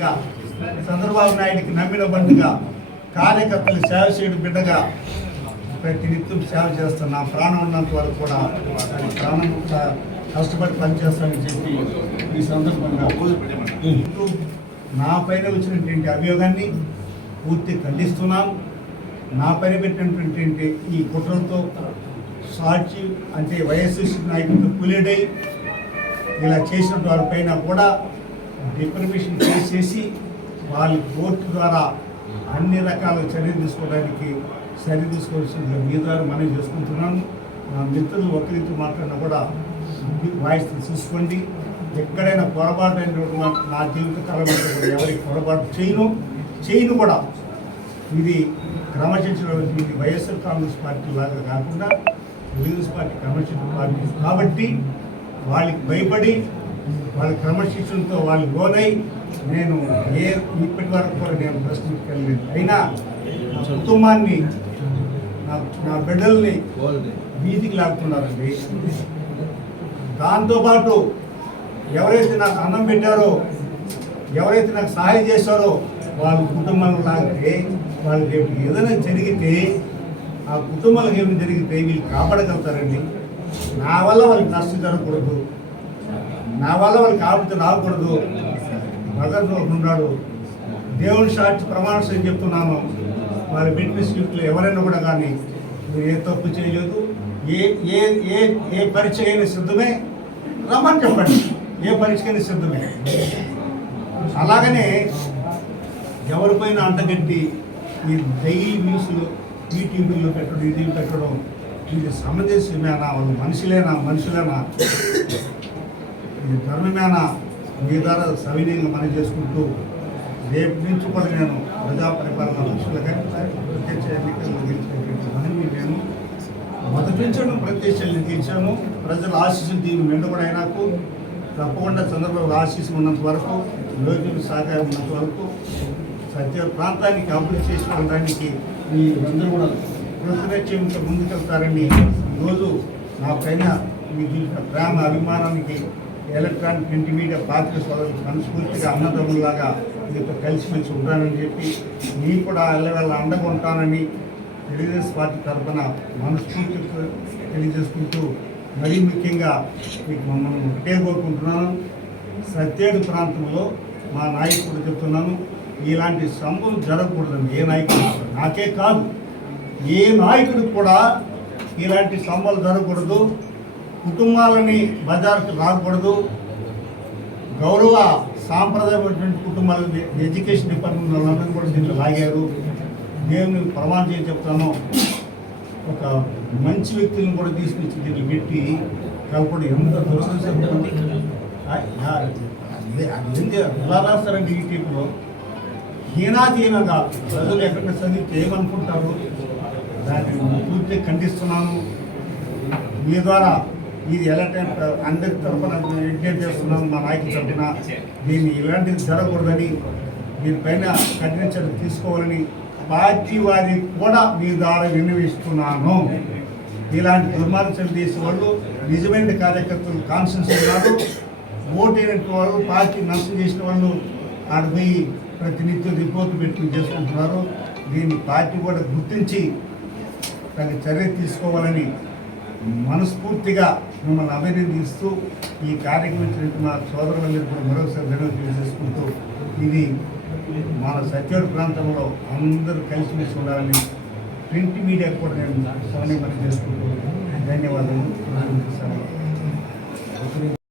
గా చంద్రబాబు నాయుడికి నమ్మిన బండిగా కార్యకర్తలు సేవ చేయడం బిడ్డగా ప్రతి నిత్యం సేవ చేస్తాను నా ప్రాణం ఉన్నంత వరకు కూడా ప్రాణం కూడా కష్టపడి పనిచేస్తానని చెప్పి ఈ సందర్భంగా నా పైన వచ్చినటువంటి అభియోగాన్ని పూర్తి ఖండిస్తున్నాను నా పైన పెట్టినటువంటి ఈ కుట్రంతో సాక్షి అంటే వైఎస్ఆర్ నాయకుడితో పులిడై ఇలా చేసిన వారిపైన కూడా డిప్రమేషన్ చేసేసి వాళ్ళ కోర్టు ద్వారా అన్ని రకాల చర్యలు తీసుకోవడానికి చర్య తీసుకోవాల్సింది మీ ద్వారా మనం చేసుకుంటున్నాను. నా మిత్రులు ఒకరితో మాట్లాడినా కూడా వాయిస్ చూసుకోండి ఎక్కడైనా పొరపాటు అయినటువంటి నా జీవిత కాలంలో ఎవరికి పొరపాటు చేయను. చేయను కూడా. ఇది క్రమశిక్షణ ఇది వైఎస్ఆర్ కాంగ్రెస్ పార్టీ లాగా కాకుండా తెలుగుదేశం పార్టీ క్రమశిక్షణ పార్టీ. కాబట్టి వాళ్ళకి భయపడి వాళ్ళ క్రమశిక్షణతో వాళ్ళు లోనై నేను ఏ ఇప్పటి వరకు కూడా నేను ప్రశ్నించగలిగాను అయినా నా కుటుంబాన్ని నా బిడ్డల్ని వీధికి లాక్కున్నారండి. దాంతోపాటు ఎవరైతే నాకు అన్నం పెట్టారో ఎవరైతే నాకు సహాయం చేశారో వాళ్ళ కుటుంబాలను లాగితే వాళ్ళకి ఏదైనా జరిగితే ఆ కుటుంబాలకు ఏమైనా జరిగితే వీళ్ళు కాపాడగలుగుతారండి. నా వల్ల వాళ్ళకి నష్టం జరగకూడదు. నా వల్ల వాళ్ళకి ఆపద రాకూడదు. భగవంతుడు ఉన్నాడు. దేవుని సాక్షి ప్రమాణం చెప్తున్నాను. వారి బిట్నెస్ స్క్రిప్ట్లో ఎవరైనా కూడా కానీ మీరు ఏ తప్పు చేయలేదు ఏ ఏ ఏ ఏ పరీక్ష అయినా సిద్ధమే. రమ్మని చెప్పండి ఏ పరీక్షకైనా సిద్ధమే. అలాగనే ఎవరిపైన అంటగట్టి ఈ డైలీ న్యూస్లు యూట్యూబ్లో పెట్టడం ఇది పెట్టడం ఇది సమంజసమేనా వాళ్ళు మనుషులేనా మనుషులేనా? మీ ధర్మమేన మీ ద్వారా సవినీయంగా మనం చేసుకుంటూ రేపు నుంచి కూడా నేను ప్రజా పరిపాలన ప్రత్యక్ష ఎన్నికలు గెలిచినటువంటి నేను మొదటి నుంచి ప్రత్యక్ష ఎన్నికలు ప్రజల ఆశీస్సులు దీని మెండుబడి తప్పకుండా చంద్రబాబు ఆశీస్సు ఉన్నంత వరకు లోకికి సహకారం ఉన్నంత వరకు సత్య ప్రాంతానికి అభివృద్ధి చేసుకోవడానికి మీ అందరూ కూడా కృతజ్ఞత ముందుకెళ్తారని ఈరోజు నా పైన మీకు చూసిన ప్రేమ అభిమానానికి ఎలక్ట్రానిక్ ప్రింట్ మీడియా పాత్ర సోదరులు మనస్ఫూర్తిగా అన్నదమ్ములాగా మీతో కలిసిమెలిసి ఉంటానని చెప్పి నీ కూడా అల్లవేళ అండగా ఉంటానని తెలుగుదేశం పార్టీ తరఫున మనస్ఫూర్తి తెలియజేసుకుంటూ మరీ ముఖ్యంగా మీకు మమ్మల్ని ఒకటే కోరుకుంటున్నాను. సత్యేడు ప్రాంతంలో మా నాయకుడు చెప్తున్నాను ఇలాంటి సంభవం జరగకూడదండి ఏ నాయకుడు నాకే కాదు ఏ నాయకుడు కూడా ఇలాంటి సంభవాలు జరగకూడదు. కుటుంబాలని బజార్కు రాకూడదు. గౌరవ సాంప్రదాయమైనటువంటి కుటుంబాలు ఎడ్యుకేషన్ డిపార్ట్మెంట్ కూడా దీంట్లో లాగారు. నేను ప్రమాణం చేసి చెప్తాను. ఒక మంచి వ్యక్తులను కూడా తీసుకొచ్చి దీంట్లో పెట్టి కలపడం ఎంత దురదృష్టం ఎలా రాస్తారండి ఈ టీపులో? హీనాధీనంగా ప్రజలు ఎక్కడ చదివితే ఏమనుకుంటారు? దాన్ని పూర్తిగా ఖండిస్తున్నాను. మీ ద్వారా ఇది ఎలాంటి అందరి తరఫున విజ్ఞప్తి చేస్తున్నాను మా నాయకుల తరఫున దీన్ని ఇలాంటిది జరగకూడదని దీనిపైన కఠిన చర్య తీసుకోవాలని పార్టీ వారి కూడా మీ ద్వారా విన్నవిస్తున్నాను. ఇలాంటి దుర్మార్గం చేసే వాళ్ళు నిజమైన కార్యకర్తలు కాన్షియన్స్ కాదు ఓటైనటువంటి వాళ్ళు పార్టీ నష్టం చేసిన వాళ్ళు ఆడిపోయి ప్రతినిత్యం రిపోర్ట్ పెట్టుకుని చేసుకుంటున్నారు. దీన్ని పార్టీ కూడా గుర్తించి తగిన చర్య తీసుకోవాలని మనస్ఫూర్తిగా మిమ్మల్ని అభినందిస్తూ ఈ కార్యక్రమం నా సోదరులందరూ కూడా మరొకసారి ధన్యవాదాలు చేసుకుంటూ ఇది మన సత్యోడు ప్రాంతంలో అందరూ కలిసిమెలిసి ఉండాలని ప్రింట్ మీడియా కూడా నేను సౌన్యమని చేసుకుంటూ ధన్యవాదాలు.